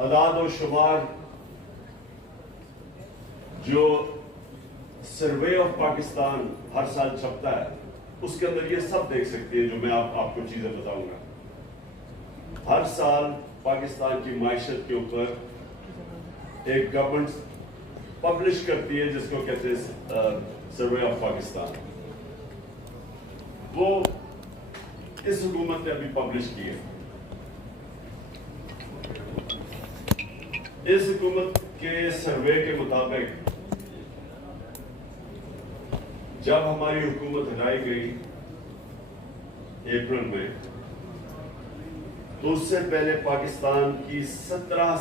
اعداد و شمار جو سروے آف پاکستان ہر سال چھپتا ہے اس کے اندر یہ سب دیکھ سکتے ہیں جو میں آپ کو چیزیں بتاؤں گا. ہر سال پاکستان کی معیشت کے اوپر ایک گورنمنٹ پبلش کرتی ہے جس کو کہتے ہیں سروے آف پاکستان. وہ اس حکومت نے ابھی پبلش کی ہے. اس حکومت کے سروے کے مطابق جب ہماری حکومت ہٹائی گئی اپریل میں تو اس سے پہلے پاکستان کی 17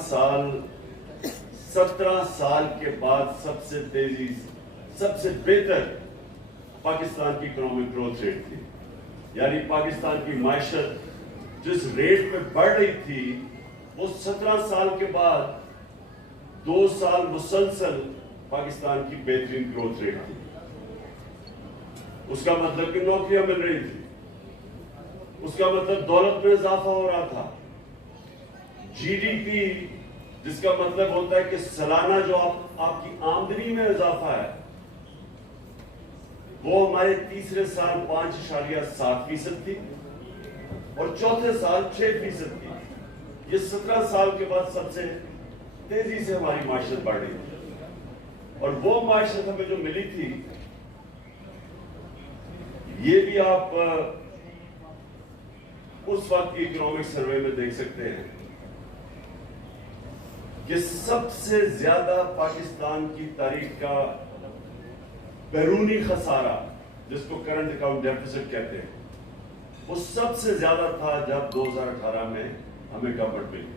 سال کے بعد سب سے بہتر پاکستان کی اکنامک گروتھ ریٹ تھی. یعنی پاکستان کی معیشت جس ریٹ پہ بڑھ رہی تھی وہ 17 سال کے بعد 2 سال مسلسل پاکستان کی بہترین گروتھ ریٹ تھی. اس کا مطلب کہ نوکریاں مل رہی تھی, اس کا مطلب دولت میں اضافہ ہو رہا تھا. جی ڈی پی جس کا مطلب ہوتا ہے کہ سالانہ جو آپ کی آمدنی میں اضافہ ہے وہ ہمارے تیسرے سال 5.7% تھی اور چوتھے سال 6% تھی. یہ 17 سال کے بعد سب سے تیزی سے ہماری معیشت بڑھ رہی تھی. اور وہ معیشت ہمیں جو ملی تھی یہ بھی آپ اس وقت کی اکنامک سروے میں دیکھ سکتے ہیں کہ سب سے زیادہ پاکستان کی تاریخ کا بیرونی خسارہ جس کو کرنٹ اکاؤنٹ ڈیفیسٹ کہتے ہیں وہ سب سے زیادہ تھا جب 2018 میں ہمیں گورنمنٹ ملی.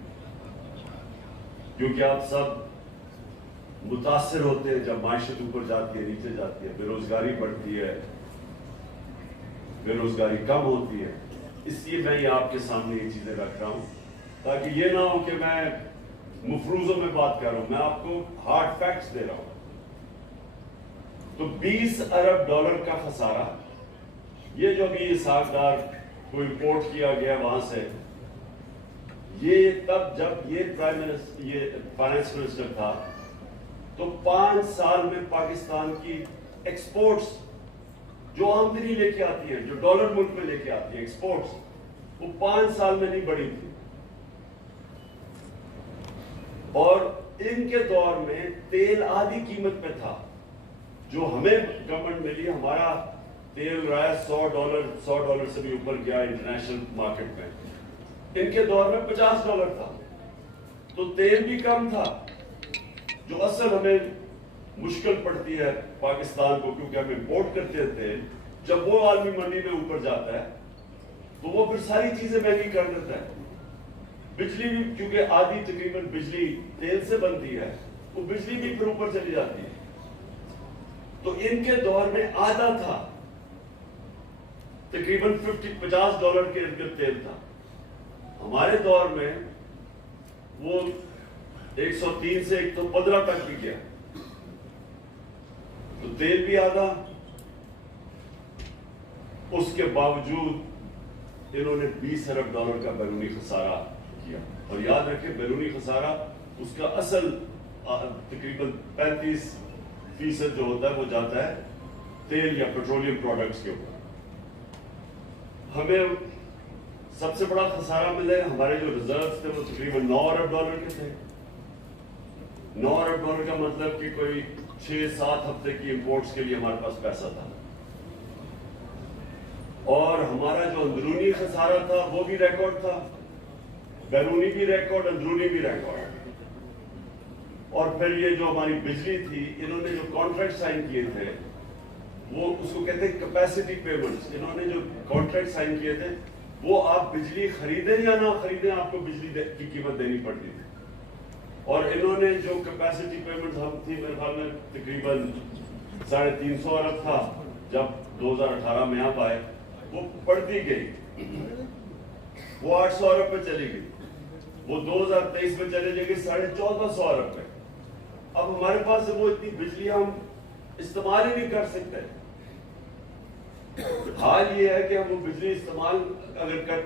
کیونکہ آپ سب متاثر ہوتے ہیں جب معیشت اوپر جاتی ہے نیچے جاتی ہے, بے روزگاری بڑھتی ہے, بے روزگاری کم ہوتی ہے. اس لیے میں یہ آپ کے سامنے یہ چیزیں رکھ رہا ہوں تاکہ یہ نہ ہو کہ میں مفروضوں میں بات کر رہا ہوں, میں آپ کو ہارڈ فیکٹس دے رہا ہوں. تو 20 ارب ڈالر کا خسارہ یہ جو ابھی اسحاق ڈار کو امپورٹ کیا گیا وہاں سے, یہ تب جب یہ فائنانس منسٹر تھا تو 5 سال میں پاکستان کی ایکسپورٹس جو آمدنی لے کے آتی ہے, جو ڈالر ملک میں لے کے آتی ہے ایکسپورٹس, وہ 5 سال میں نہیں بڑھی تھی. اور ان کے دور میں تیل آدھی قیمت پہ تھا. جو ہمیں گورنمنٹ ملی, ہمارا تیل رہا $100 سے بھی اوپر گیا انٹرنیشنل مارکیٹ میں. ان کے دور میں $50 تھا تو تیل بھی کم تھا. جو اصل ہمیں مشکل پڑتی ہے پاکستان کو کیونکہ ہم امپورٹ کرتے تھے, جب وہ عالمی منڈی میں اوپر جاتا ہے تو وہ پھر ساری چیزیں مہنگی کر دیتا ہے. بجلی بھی کیونکہ آدھی تقریباً بجلی تیل سے بنتی ہے, وہ بجلی بھی پھر اوپر چلی جاتی ہے. تو ان کے دور میں آدھا تھا, تقریباً $50 کے ارد تیل تھا. ہمارے دور میں وہ 103 سے 115 تک بھی گیا. تو تیل بھی آدھا. اس کے باوجود انہوں نے $20 ارب کا بیرونی خسارہ کیا. اور یاد رکھیں بیرونی خسارہ اس کا اصل تقریباً 35% جو ہوتا ہے وہ جاتا ہے تیل یا پیٹرولیم پروڈکٹس کے اوپر. ہمیں سب سے بڑا خسارہ ملے, ہمارے جو ریزروز تھے وہ تقریباً $9 ارب کے تھے. $9 ارب کا مطلب کہ کوئی 6-7 ہفتے کی امپورٹس کے لیے ہمارے پاس پیسہ تھا. اور ہمارا جو اندرونی خسارہ تھا وہ بھی ریکارڈ تھا, بیرونی بھی ریکارڈ, اندرونی بھی ریکارڈ. اور پھر یہ جو ہماری بجلی تھی, انہوں نے جو کانٹریکٹ سائن کیے تھے وہ اس کو کہتے ہیں کیپیسٹی پیمنٹس. انہوں نے جو کانٹریکٹ سائن کیے تھے وہ آپ بجلی خریدیں یا نہ خریدیں آپ کو بجلی کی قیمت دینی پڑتی تھی. اور انہوں نے جو کیپیسٹی پیمنٹ ہم تھی میرے خیال میں تقریباً 350 ارب تھا جب 2018 میں آپ آئے, وہ بڑھتی گئی, وہ 800 ارب پہ چلی گئی, وہ 2023 میں چلے جائے گی 1450 ارب پہ. اب ہمارے پاس وہ اتنی بجلی ہم استعمال ہی نہیں کر سکتے. حال یہ ہے کہ ہم وہ بجلی استعمال اگر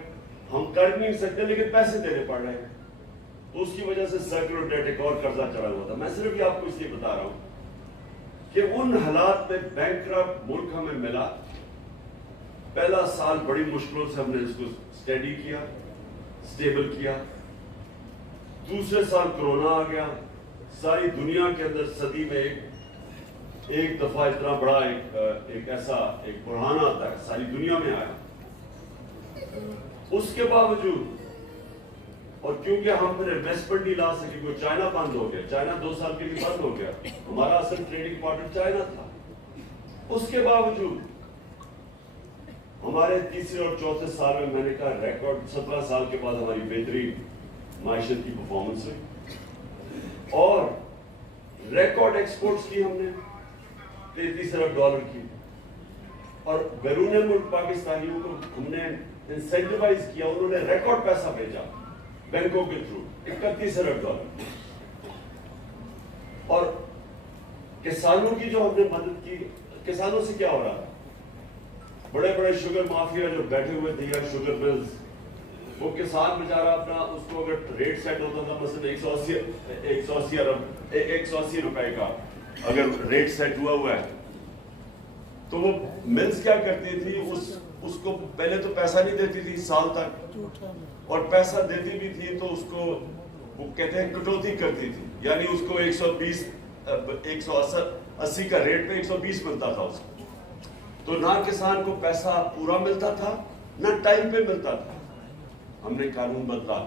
ہم کر نہیں سکتے لیکن پیسے دینے پڑ رہے ہیں. اس کی وجہ سے سرکولر ڈیٹ ایک اور قرضہ چڑھا ہوا تھا. میں صرف یہ آپ کو اس لیے بتا رہا ہوں کہ ان حالات میں بینکرپٹ ملک ہمیں ملا. پہلا سال بڑی مشکلوں سے ہم نے اس کو اسٹیڈی کیا, اسٹیبل کیا. دوسرے سال کرونا آ گیا. ساری دنیا کے اندر صدی میں ایک دفعہ اتنا بڑا ایک ایسا ایک بحران آتا ہے, ساری دنیا میں آیا. اس کے باوجود, اور کیونکہ ہم پھر انویسٹمنٹ نہیں لا سکے, کوئی چائنا بند ہو گیا, چائنا 2 سال کے لیے بند ہو گیا, ہمارا اصل ٹریڈنگ پارٹنر چائنا تھا. اس کے باوجود ہمارے تیسرے اور چوتھے سال میں نے کہا ریکارڈ 17 سال کے بعد ہماری بہترین معیشت کی پرفارمنس ہوئی, اور ریکارڈ ایکسپورٹس کی ہم نے $33 ارب کی, اور بیرون ملک پاکستانیوں کو ہم نے انسینٹیوائز کیا. انہوں نے ریکارڈ پیسہ بھیجا بینکوں کے تھرو $31 ارب. اور کسانوں کی جو ہم نے مدد کی, کسانوں سے کیا ہو رہا ہے, بڑے بڑے شوگر مافیا جو بیٹھے ہوئے تھے یا شوگر ملز, وہ کسان بیچارہ اپنا اس کو اگر ریٹ سیٹ ہوتا تھا مثلا 180 روپے کا اگر ریٹ سیٹ ہوا ہے, تو وہ ملز کیا کرتی تھی, اس کو پہلے تو پیسہ نہیں دیتی تھی سال تک, اور پیسہ دیتی بھی تھی تو اس کو وہ کہتے ہیں کٹوتی کرتی تھی, یعنی اس کو 180 کا ریٹ پہ 120 ملتا تھا اس کو. تو نہ کسان کو پیسہ پورا ملتا تھا نہ ٹائم پہ ملتا تھا. ہم نے قانون بدلا,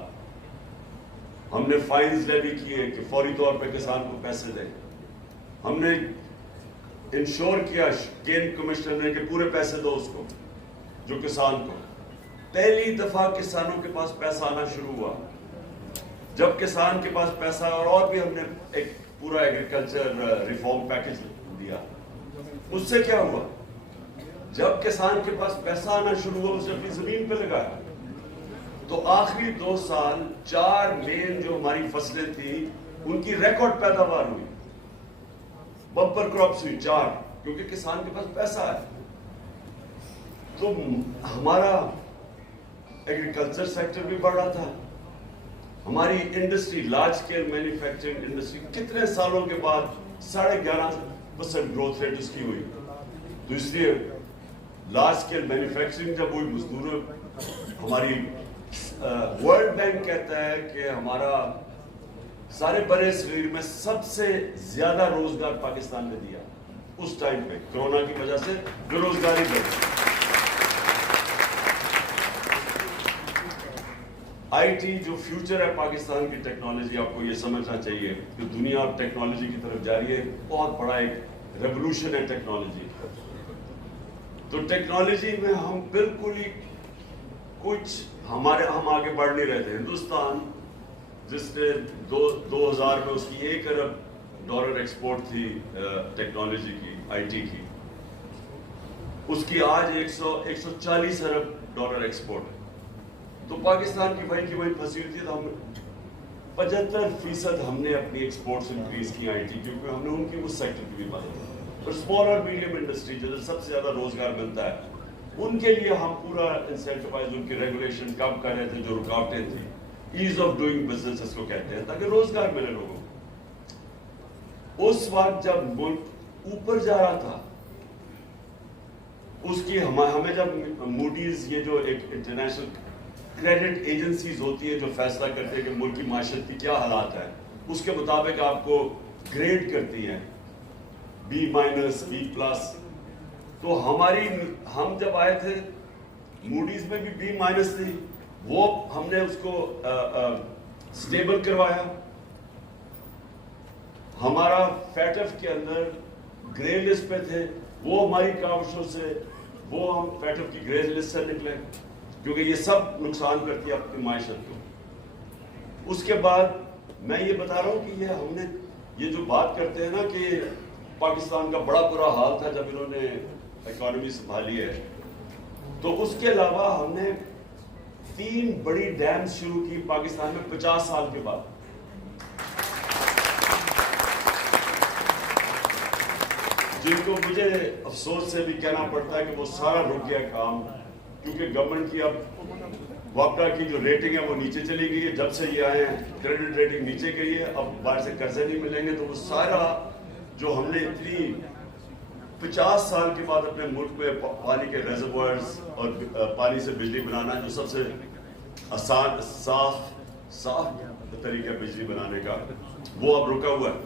ہم نے فائنز لیوی کیے کہ فوری طور پہ کسان کو پیسے دیں. ہم نے انشور کیا گیم کمشنر نے کہ پورے پیسے دو اس کو جو کسان کو. پہلی دفعہ کسانوں کے پاس پیسہ آنا شروع ہوا جب کسان کے پاس پیسہ, اور بھی ہم نے ایک پورا ایگریکلچر ریفارم پیکج دیا. اس سے کیا ہوا, جب کسان کے پاس پیسہ آنا شروع ہوا اسے اپنی زمین پہ لگایا. تو آخری 2 سال 4 مین جو ہماری فصلیں تھیں ان کی ریکارڈ پیداوار ہوئی, بمپر کراپس ہوئی 4, کیونکہ کسان کے پاس پیسہ ہے. تو ہمارا ایگریکلچر سیکٹر بھی بڑھ رہا تھا. ہماری industry, large scale manufacturing industry, کتنے سالوں کے بعد 11.5% گروتھ ریٹ اس کی ہوئی. تو اس لیے لارج اسکیل مینوفیکچرنگ جب ہوئی, مزدوروں, ہماری ورلڈ بینک کہتا ہے کہ ہمارا سارے برے صغیر میں سب سے زیادہ روزگار پاکستان نے دیا اس ٹائم پہ, کرونا کی وجہ سے بے روزگاری بڑھی. آئی ٹی جو فیوچر ہے پاکستان کی ٹیکنالوجی, آپ کو یہ سمجھنا چاہیے کہ دنیا اب ٹیکنالوجی کی طرف جا رہی ہے. بہت بڑا ایک ریولوشن ہے ٹیکنالوجی. تو ٹیکنالوجی میں ہم بالکل ہی ہم آگے بڑھ نہیں رہے تھے. ہندوستان جس نے 2000 میں اس کی $1 ارب ایکسپورٹ تھی ٹیکنالوجی کی, آئی ٹی کی, اس کی آج 140 ارب ایکسپورٹ ہے. تو پاکستان کی وہی پھنسی ہوئی تھی. تو ہم 75% ہم نے اپنی ایکسپورٹس انکریز کی آئی ٹی, کیونکہ ہم نے ان کی اس سیکٹر کی بھی مدد کی. اور اسمال اور میڈیم انڈسٹری جو سب سے زیادہ روزگار ملتا ہے, ان کے لیے ہم پورا انسینٹیوائز, ان کی ریگولیشن کم کر رہے تھے جو رکاوٹیں تھیں, ایز آف ڈوئنگ بزنس اس کو کہتے ہیں, تاکہ روزگار ملے لوگوں کو. اس وقت جب ملک اوپر جا رہا تھا, اس کی ہمیں جب موڈیز, یہ جو ایک انٹرنیشنل کریڈٹ ایجنسیز ہوتی ہیں جو فیصلہ کرتے ہیں کہ ملک کی معیشت کی کیا حالات ہیں, اس کے مطابق آپ کو گریڈ کرتی ہیں B-, B+. تو ہم جب آئے تھے موڈیز میں بھی B- تھی, وہ ہم نے اس کو سٹیبل کروایا. ہمارا فیٹف کے اندر گرے لسٹ پہ تھے, وہ ہماری کاوشوں سے وہ ہم فیٹف کی گرے لسٹ سے نکلے, کیونکہ یہ سب نقصان کرتی ہے اپنی معیشت کو. اس کے بعد میں یہ بتا رہا ہوں کہ یہ ہم نے یہ جو بات کرتے ہیں نا کہ پاکستان کا بڑا برا حال تھا جب انہوں نے اکانومی سنبھالی ہے, تو اس کے علاوہ ہم نے 3 بڑی ڈیمز شروع کی پاکستان میں 50 سال کے بعد. جن کو مجھے افسوس سے بھی کہنا پڑتا ہے کہ وہ سارا رک گیا کام کیونکہ گورنمنٹ کی اب واقعہ کی جو ریٹنگ ہے وہ نیچے چلی گئی ہے. جب سے یہ آئے ہیں کریڈٹ ریٹنگ نیچے گئی ہے. اب باہر سے قرضے نہیں ملیں گے. تو وہ سارا جو ہم نے اتنی 50 سال کے بعد اپنے ملک میں پانی کے ریزروائرز اور پانی سے بجلی بنانا جو سب سے آسان صاف طریقہ بجلی بنانے کا, وہ اب رکا ہوا ہے.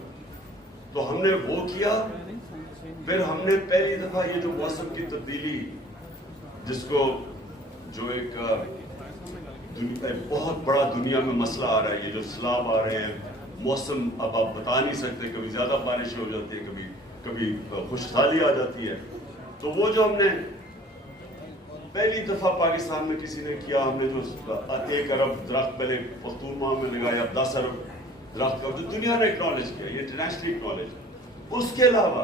تو ہم نے وہ کیا. پھر ہم نے پہلی دفعہ یہ جو موسم کی تبدیلی, جس کو جو ایک بہت بڑا دنیا میں مسئلہ آ رہا ہے, یہ جو سیلاب آ رہے ہیں, موسم اب آپ بتا نہیں سکتے, کبھی زیادہ بارش ہو جاتی ہے, کبھی خشکسالی آ جاتی ہے. تو وہ جو ہم نے پہلی دفعہ پاکستان میں کسی نے کیا, ہم نے جو 1 ارب درخت پہلے پختون ماہ میں لگایا, اب 10 ارب درخت کا, جو دنیا نے اکنالج کیا, یہ انٹرنیشنلی اکنالج. اس کے علاوہ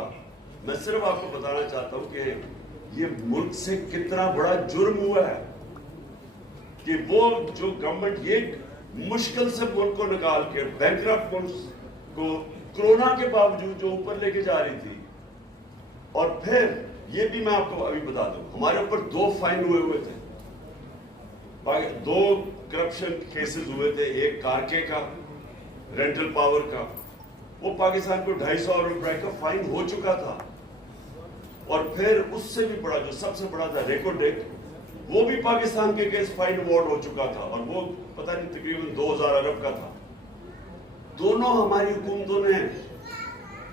میں صرف آپ کو بتانا چاہتا ہوں کہ یہ ملک سے کتنا بڑا جرم ہوا ہے کہ وہ جو گورنمنٹ یہ مشکل سے ملک کو نکال کے بینکرپٹ ملک کو کرونا کے باوجود جو اوپر لے کے جا رہی تھی. اور پھر یہ بھی میں آپ کو ابھی بتا دوں, ہمارے اوپر 2 فائن ہوئے تھے, 2 کرپشن کیسز ہوئے تھے. ایک کارکے کا رینٹل پاور کا, وہ پاکستان کو 250 ارب روپے کا فائن ہو چکا تھا. اور پھر اس سے بھی بڑا جو سب سے بڑا تھا ریکو ڈیک, وہ بھی پاکستان کے کیس فائن ایوارڈ ہو چکا تھا, اور وہ پتہ نہیں تقریباً 2000 ارب کا تھا. دونوں ہماری حکومتوں نے,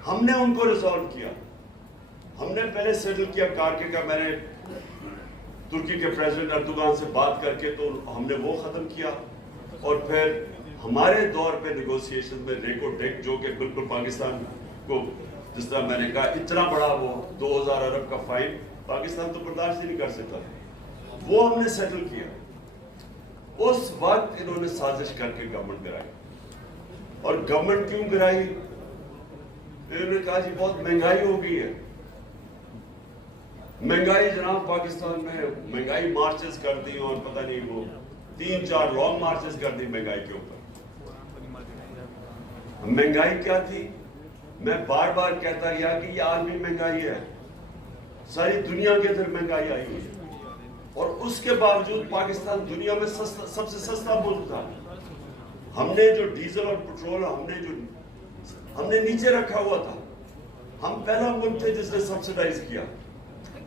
ہم نے ان کو ریزالو کیا. ہم نے پہلے سیٹل کیا کارکے کا, میں نے ترکی کے پریزیڈنٹ اردوغان سے بات کر کے تو ہم نے وہ ختم کیا. اور پھر ہمارے دور پہ نیگوسیشن میں ریکو ڈیک, جو کہ بالکل پاکستان کو, جس طرح میں نے کہا, اتنا بڑا وہ 2000 ارب کا فائن پاکستان تو برداشت ہی نہیں کر سکتا, وہ ہم نے سیٹل کیا. اس وقت انہوں نے سازش کر کے گورنمنٹ کرائی. اور گورنمنٹ کیوں کرائی؟ انہوں نے کہا جی بہت مہنگائی ہو گئی ہے. مہنگائی جناب پاکستان میں مہنگائی مارچز کر دی, اور پتہ نہیں وہ 3-4 لانگ مارچز کر دی مہنگائی کے اوپر. مہنگائی کیا تھی؟ میں بار بار کہتا گیا کہ یہ عالمی مہنگائی ہے, ساری دنیا کے اندر مہنگائی آئی ہے. اور اس کے باوجود پاکستان دنیا میں سب سے سستا ملک تھا. ہم نے جو ڈیزل اور پٹرول ہم نے نیچے رکھا ہوا تھا. ہم پہلا ملک تھے جس نے سبسیڈائز کیا.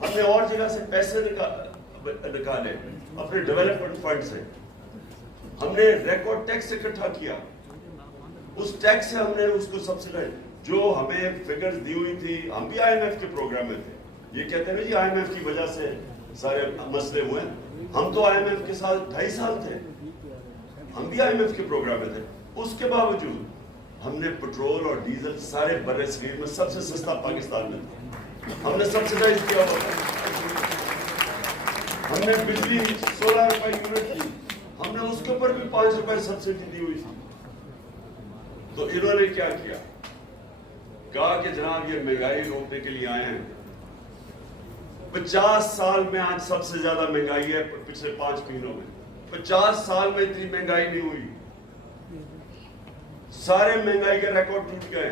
ہم نے اور جگہ سے پیسے نکالے اپنے ڈیولپمنٹ فنڈ سے. ہم نے ریکارڈ ٹیکس اکٹھا کیا. اس ٹیکس سے ہم نے اس کو سبسیڈائز, جو ہمیں فگرز دی ہوئی تھی. ہم بھی آئی ایم ایف کے پروگرام میں تھے. یہ کہتے ہیں جی آئی ایم ایف کی وجہ سے سارے مسئلے ہوئے. ہم تو آئی ایم ایف کے ساتھ 2.5 سال تھے, ہم بھی آئی ایم ایف کے پروگرام میں تھے. اس کے باوجود ہم نے پٹرول اور ڈیزل سارے بر صغیر میں سب سے سستا پاکستان میں تھا. ہم نے سبسیڈائز کیا ہوا تھا. ہم نے بجلی 16 روپے یونٹ کی, ہم نے اس کے اوپر بھی 5 روپے سبسڈی دی ہوئی تھی. تو انہوں نے کیا کیا, کہا کہ جناب یہ مہنگائی روکنے کے لیے آئے ہیں. 50 سال میں آج سب سے زیادہ مہنگائی ہے پچھلے 5 مہینوں میں. 50 سال میں اتنی مہنگائی نہیں ہوئی. سارے مہنگائی کے ریکارڈ ٹوٹ گئے.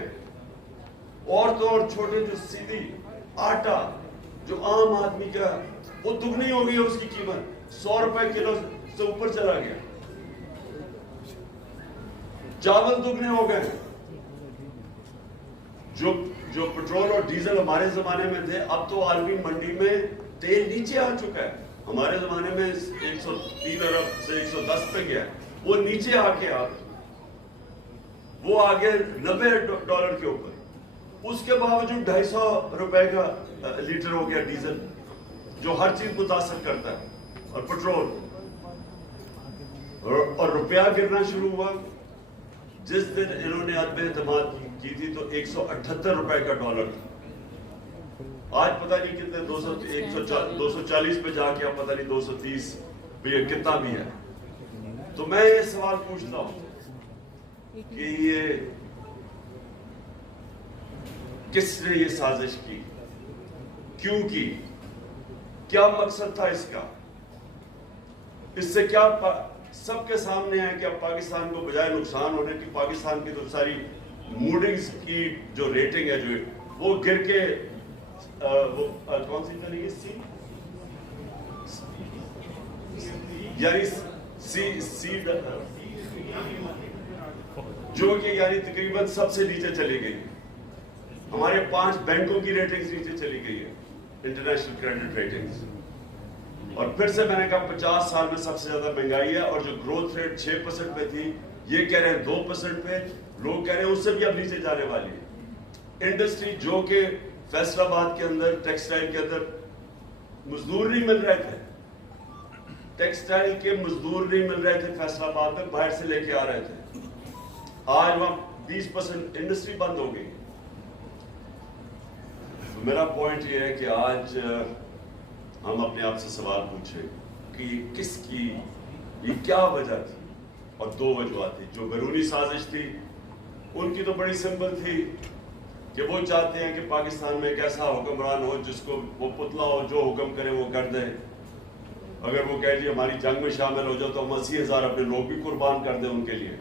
اور تو اور چھوٹے جو سیدھی آٹا جو عام آدمی کا, وہ دگنی ہو گئی ہے اس کی قیمت, 100 روپے کلو سے اوپر چلا گیا. چاول دگنے ہو گئے. جو پٹرول اور ڈیزل ہمارے زمانے میں تھے, اب تو عالمی منڈی میں تیل نیچے آ چکا ہے. ہمارے زمانے میں 103 ارب سے 110 پہ گیا ہے, وہ نیچے آ کے وہ آگے $90 کے اوپر. اس کے باوجود 250 روپے کا لیٹر ہو گیا ڈیزل, جو ہر چیز متاثر کرتا ہے, اور پٹرول. اور روپیہ گرنا شروع ہوا. جس دن انہوں نے عدم اعتماد کی تھی تو 178 روپے کا ڈالر تھا. آج پتہ نہیں کتنے 240 پہ جا کے, اب پتہ نہیں 230 پہ یہ کتنا بھی ہے. تو میں یہ سوال پوچھتا ہوں کہ یہ کس نے یہ سازش کی, کیوں کی, کیا مقصد تھا اس کا؟ اس سے کیا سب کے سامنے ہے کہ اب پاکستان کو بجائے نقصان ہونے کی, پاکستان کی تو ساری موڈنگز کی جو ریٹنگ ہے جو وہ گر کے وہ کون سی چلی گئی, یعنی جو کہ یعنی تقریباً سب سے نیچے چلی گئی. ہمارے 5 بینکوں کی ریٹنگز نیچے چلی گئی ہے, انٹرنیشنل کریڈٹ ریٹنگز. اور پھر سے میں نے کہا 50 سال میں سب سے زیادہ مہنگائی ہے, اور جو گروتھ ریٹ 6% پہ تھی یہ کہہ رہے ہیں 2% پہ, لوگ کہہ رہے ہیں اس سے بھی اب نیچے جانے والی ہے. انڈسٹری جو کہ فیصل آباد کے اندر ٹیکسٹائل کے اندر مزدور نہیں مل رہے تھے, ٹیکسٹائل کے مزدور نہیں مل رہے تھے فیصل آباد میں, باہر سے لے کے آ رہے تھے, آج وہاں 20% انڈسٹری بند ہو گئی. تو میرا پوائنٹ یہ ہے کہ آج ہم اپنے آپ سے سوال پوچھیں کہ یہ کس کی, یہ کیا وجہ تھی. اور 2 وجوہات تھی. جو بیرونی سازش تھی ان کی تو بڑی سمپل تھی کہ وہ چاہتے ہیں کہ پاکستان میں ایک ایسا حکمران ہو جس کو وہ پتلا ہو, جو حکم کرے وہ کر دے. اگر وہ کہے جی ہماری جنگ میں شامل ہو جاؤ تو ہم 80,000 اپنے لوگ بھی قربان کر دیں ان کے لیے.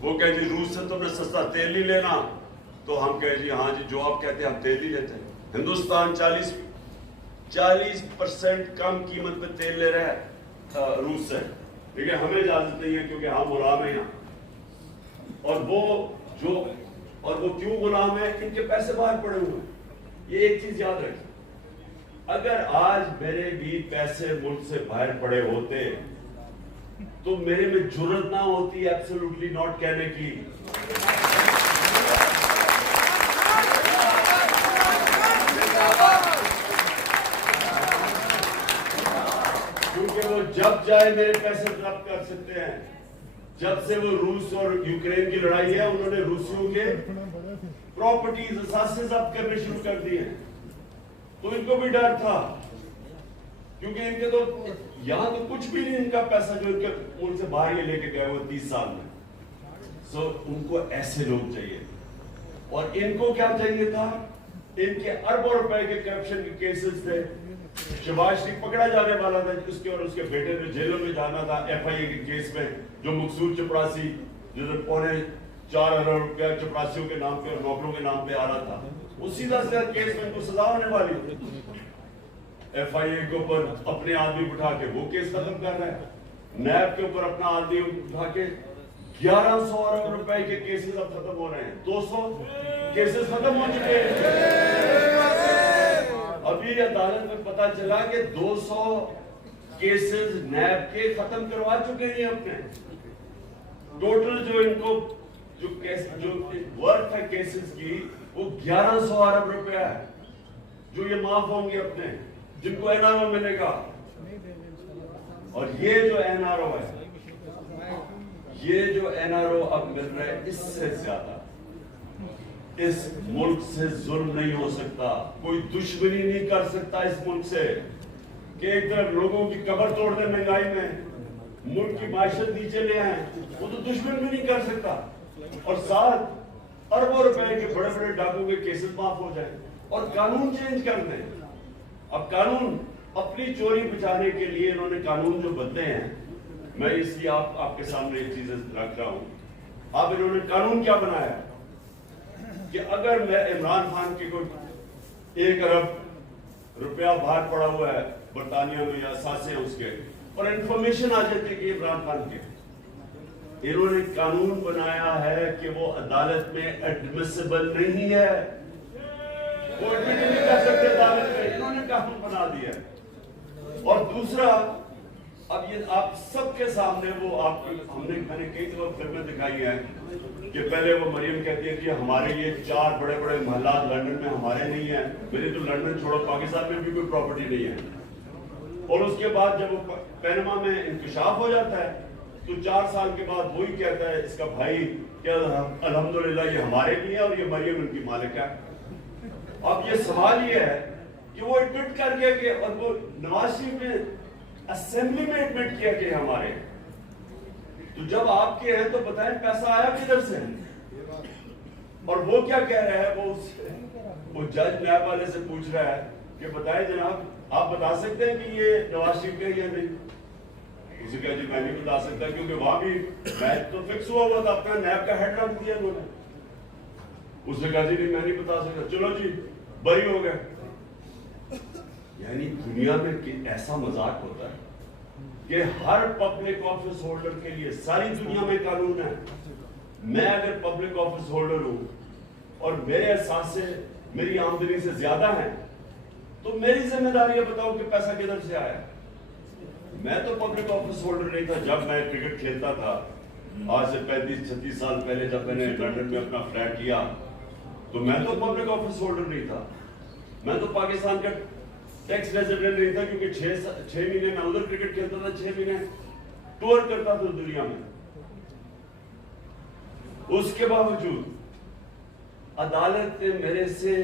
وہ کہے جی روس سے تم نے سستا تیل نہیں لینا, تو ہم کہے جی ہاں جی جو آپ کہتے ہیں ہم تیل ہی لیتے ہیں. ہندوستان 40% کم قیمت پہ تیل لے رہا ہے روس سے, لیکن ہمیں اجازت نہیں ہے کیونکہ ہم غلام ہیں یہاں. اور وہ کیوں غلام ہیں؟ ان کے پیسے باہر پڑے ہوئے ہیں. یہ ایک چیز یاد رکھیں, اگر آج میرے بھی پیسے ملک سے باہر پڑے ہوتے تو میرے میں جرت نہ ہوتی ایبسولوٹلی ناٹ کہنے کی. کیونکہ وہ جب چاہے میرے پیسے ضبط کر سکتے ہیں. جب سے وہ روس اور یوکرین کی لڑائی ہے انہوں نے روسیوں کے پراپرٹیز اثاثے ضبط کرنے شروع کر دیے ہیں. تو ان کو بھی ڈر تھا کیونکہ ان کے تو یہاں تو کچھ بھی نہیں ان کا پیسہ جو ان کے ان سے باہر یہ لے کے گئے وہ 30 سال میں. سو ان کو ایسے لوگ چاہیے. اور ان کو کیا چاہیے تھا؟ ان کے اربوں روپے کے کرپشن کے کیسز تھے. شہباز شریف پکڑا جانے والا تھا اس کے اور اس کے بیٹے نے جیلوں میں جانا تھا ایف آئی اے کے کیس میں, جو مقصود چپڑاسی جدھر 4.25 ارب روپیہ چپڑاسیوں کے نام پہ اور نوکروں کے نام پہ آ رہا تھا, اس سیدھا سیدھا کیس میں ان کو سزا ہونے والی تھی. ایف آئی اے کے اوپر اپنے آدمی بٹھا کے وہ کیس ختم کر رہے ہیں, نیب کے اوپر اپنا آدمی بٹھا کے 1100 ارب روپے کے کیسز اب ختم ہو رہے ہیں. 200 کیسز ختم ہو چکے ہیں. ابھی عدالت میں پتا چلا کہ 200 کیسز نیب کے ختم کروا چکے ہیں اپنے. ٹوٹل جو ان کو جو ورتھ ہے کیسز کی وہ 1100 ارب روپے ہے جو یہ معاف ہوں گے اپنے, جن کو این آر او ملے گا. اور یہ جو این آر او ہے, یہ جو این آر او اب مل رہا ہے, اس سے زیادہ اس ملک سے ظلم نہیں ہو سکتا. کوئی دشمنی نہیں کر سکتا اس ملک سے کہ ایک طرف لوگوں کی قبر توڑ دیں مہنگائی میں, ملک کی معیشت نیچے لے آئیں. وہ تو دشمن بھی نہیں کر سکتا. اور 7 اربوں روپے کے بڑے بڑے ڈاکوں کے کیسز معاف ہو جائیں اور قانون چینج کر دیں. اب قانون اپنی چوری بچانے کے لیے انہوں نے قانون جو بدلے ہیں, میں اس لیے آپ کے سامنے یہ چیزیں رکھ رہا ہوں. اب انہوں نے قانون کیا بنایا کہ اگر میں عمران خان کی کوئی 1 ارب روپیہ باہر پڑا ہوا ہے برطانیہ میں یا اثاثے اس کے, اور انفارمیشن آ جاتی ہے کہ عمران خان کے, انہوں نے قانون بنایا ہے کہ وہ عدالت میں ایڈمیسیبل نہیں ہے. وہ ایڈمٹ نہیں کر سکتے عدالت میں, انہوں نے قانون بنا دیا. اور دوسرا, اب یہ آپ سب کے سامنے وہ میں نے کئی دفعہ فلمیں دکھائی ہیں کہ پہلے وہ مریم کہتی ہے کہ ہمارے یہ 4 بڑے بڑے محلات لندن میں ہمارے نہیں ہیں. میری تو لندن چھوڑو پاکستان میں بھی کوئی پراپرٹی نہیں ہے. اور اس کے بعد جب وہ پینما میں انکشاف ہو جاتا ہے تو 4 سال کے بعد وہی کہتا ہے اس کا بھائی کہ الحمدللہ یہ ہمارے نہیں ہے اور یہ مریم ان کی مالک ہے. اب یہ سوال یہ ہے کہ وہ ایڈمٹ کر گیا کہ, اور وہ نواز شریف نے اسمبلی میں ایڈمٹ کیا کہ ہمارے, تو جب آپ کے ہیں تو بتائیں پیسہ آیا کدھر سے. اور وہ کیا کہہ رہا ہے, وہ جج نیب والے سے پوچھ رہا ہے کہ بتائیں جناب آپ بتا سکتے ہیں کہ یہ نواز شریف کا یا نہیں. اسے کہا جی میں نہیں بتا سکتا کیونکہ وہاں بھی میچ تو فکس ہوا تھا, اپنا نیب کا ہیڈ رکھ دیا انہوں نے. اس نے کہا جی نہیں میں نہیں بتا سکتا, چلو جی بری ہو گئے. یعنی دنیا میں ایسا مذاق ہوتا ہے کہ ہر پبلک آفس ہولڈر کے لیے ساری دنیا میں قانون ہے. میں اگر پبلک آفس ہولڈر ہوں اور میرے احساس سے میری آمدنی سے زیادہ ہیں تو میری ذمہ داری ہے بتاؤ کہ پیسہ کدھر سے آیا. میں تو پبلک آفس ہولڈر نہیں تھا جب میں کرکٹ کھیلتا تھا آج سے 35-36 سال پہلے جب میں نے لندن میں اپنا فلیٹ کیا تو میں تو پبلک آفس ہولڈر نہیں تھا. میں تو پاکستان کا ٹیکس ریزیڈنٹ نہیں تھا کیونکہ 6 مہینے میں ادھر کرکٹ کھیلتا تھا 6 مہینے ٹور کرتا تھا دنیا میں. اس کے باوجود عدالت نے میرے سے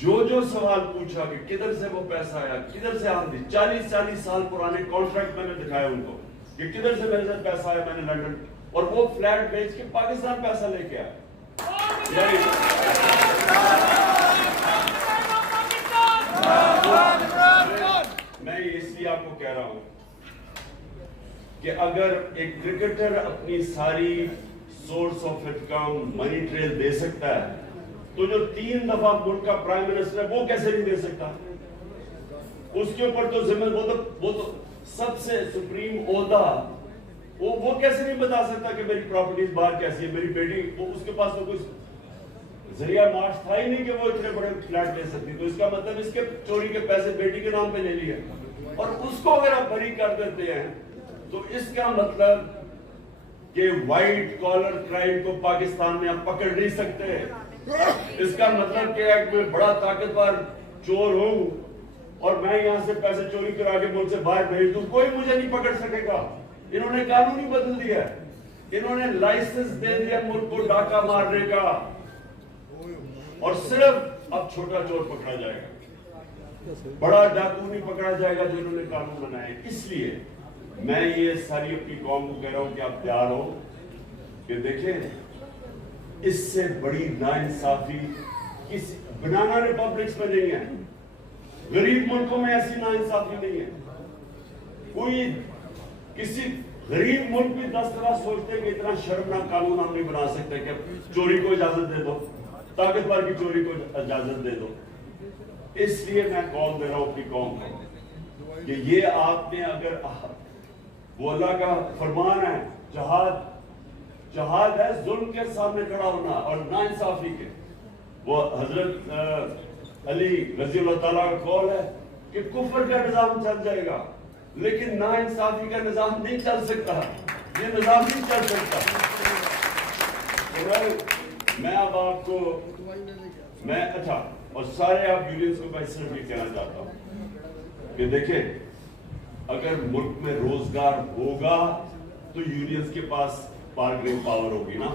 جو سوال پوچھا کہ کدھر سے وہ پیسہ آیا کدھر سے آمدنی 40 سال پرانے کانٹریکٹ میں نے دکھایا ان کو کہ کدھر سے میرے سے پیسہ آیا. میں نے لندن اور وہ فلیٹ بیچ کے پاکستان پیسہ لے کے آیا. میں اس لیے آپ کو کہہ رہا ہوں کہ اگر ایک کرکٹر اپنی ساری source of income money trail دے سکتا ہے تو جو 3 دفعہ ملک کا پرائم منسٹر ہے وہ کیسے نہیں دے سکتا. اس کے اوپر تو ذمہ وہ تو سب سے سپریم عہدہ وہ کیسے نہیں بتا سکتا کہ میری پراپرٹیز باہر کیسی ہے. میری بیٹی اس کے پاس تو کوئی ذریعہ معاش تھا ہی نہیں کہ وہ اتنے بڑے فلیٹ لے سکتی. تو اس کا مطلب اس کے چوری کے پیسے بیٹی کے نام پہ لے لیے اور اس کو اگر آپ بری کر دیتے ہیں تو اس کا مطلب کہ وائٹ کالر کرائم کو پاکستان میں آپ پکڑ نہیں سکتے. اس کا مطلب کہ ایک میں بڑا طاقتور چور ہوں اور میں یہاں سے پیسے چوری کرا کے ملک سے باہر بھیج دوں کوئی مجھے نہیں پکڑ سکے گا. انہوں نے قانون ہی بدل دیا. انہوں نے لائسنس دے دیا ملک کو ڈاکہ مارنے کا اور صرف اب چھوٹا چور پکڑا جائے گا بڑا ڈاکو نہیں پکڑا جائے گا جو انہوں نے قانون بنائے. اس لیے میں یہ ساری اپنی قوم کو کہہ رہا ہوں کہ آپ تیار ہو کہ دیکھیں اس سے بڑی ناانصافی کسی بنانا ریپبلکس میں نہیں ہے. غریب ملکوں میں ایسی ناانصافی نہیں ہے. کوئی کسی غریب ملک بھی 10 طرح سوچتے ہیں کہ اتنا شرمناک قانون ہم نہیں بنا سکتے کہ چوری کو اجازت دے دو طاقتور کی چوری کو اجازت دے دو. اس لیے میں کال دے رہا ہوں اپنی قوم کو کہ یہ آپ نے اگر وہ اللہ کا فرمان ہے جہاد ہے ظلم کے سامنے کھڑا ہونا اور ناانصافی کے. وہ حضرت علی رضی اللہ تعالیٰ کا قول ہے کہ کفر کا نظام چل جائے گا لیکن ناانصافی کا نظام نہیں چل سکتا. یہ نظام نہیں چل سکتا. میں اب آپ کو اچھا اور سارے آپ یونینز کو میں صرف یہ کہنا چاہتا ہوں کہ دیکھیں اگر ملک میں روزگار ہوگا تو یونینز کے پاس بارگیننگ پاور ہوگی نا.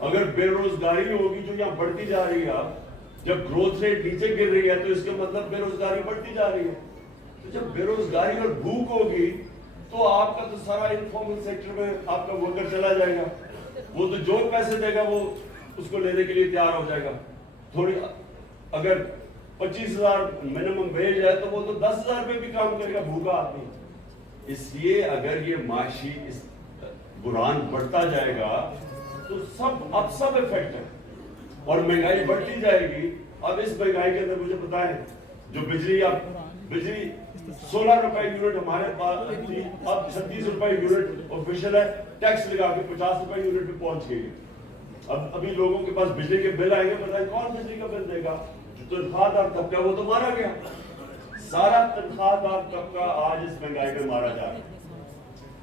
اگر بے روزگاری ہوگی جو یہاں بڑھتی جا رہی ہے جب گروتھ ریٹ نیچے گر رہی ہے تو اس کا مطلب بے روزگاری بڑھتی جا رہی ہے. تو جب بے روزگاری اور بھوک ہوگی تو آپ کا تو سارا انفارمل سیکٹر میں آپ کا ورکر چلا جائے گا. وہ تو جو پیسے دے گا وہ اس کو لینے کے لیے تیار ہو جائے گا. تھوڑی اگر 25,000 منیمم ویج ہے تو وہ تو 10,000 پہ بھی کام کرے گا بھوکا آدمی. اس لیے اگر یہ معاشی بحران بڑھتا جائے گا تو سب افیکٹ ہے اور مہنگائی بڑھتی جائے گی. اب اس مہنگائی کے اندر مجھے بتائیں جو بجلی 16 روپے یونٹ ہمارے پاس اب 36 روپے یونٹ آفیشل ہے ٹیکس لگا کے 50 روپے یونٹ پہ پہنچ گئی ہے. اب ابھی لوگوں کے پاس بجلی کے بل آئیں گے بتائیں کون بجلی کا بل دے گا. جو تنخواہ دار طبقہ وہ تو مارا گیا. سارا تنخواہ دار طبقہ آج اس مہنگائی میں مارا جا رہا ہے.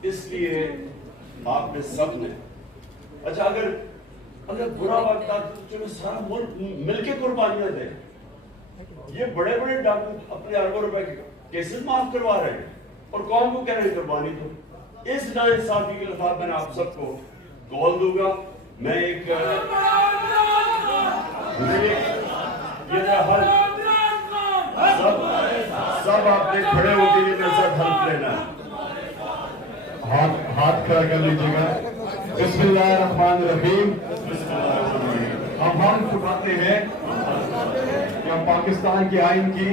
اس لیے آپ نے سب نے اچھا اگر برا وقت آتا تو چلو سارا ملک مل کے قربانیاں دیں. یہ بڑے ڈاکٹر اپنے اربوں روپے کے کیسز معاف کروا رہے ہیں اور قوم کو کہہ رہے ہیں قربانی دو. اس ناانصافی کے خلاف میں آپ سب کو کال دوں گا. میں ایک سب آپ نے کھڑے ہو کے یہ میرے ساتھ حلف لینا ہے. ہاتھ کھڑا کر لیجیے گا. بسم اللہ الرحمن الرحیم. ہم اٹھاتے ہیں کہ ہم پاکستان کے آئین کی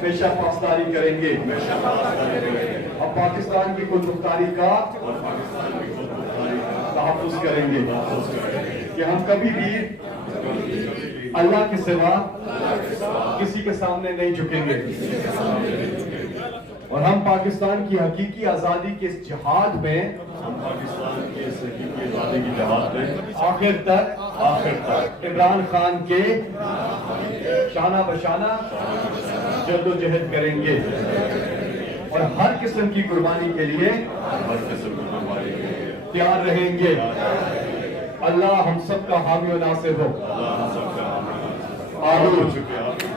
پیشہ پاسداری کریں گے. ہم پاکستان کی کل مختاری کا تحفظ کریں گے کہ ہم کبھی بھی اللہ کے سوا کسی کے سامنے نہیں جھکیں گے. اور ہم پاکستان کی حقیقی آزادی کے اس جہاد میں ہم پاکستان کے حقیقی آزادی کی جہاد میں آخر تک عمران خان کے شانہ بشانہ جد و جہد کریں گے اور ہر قسم کی قربانی کے لیے تیار رہیں گے. اللہ ہم سب کا حامی و ناصر ہو. آمین.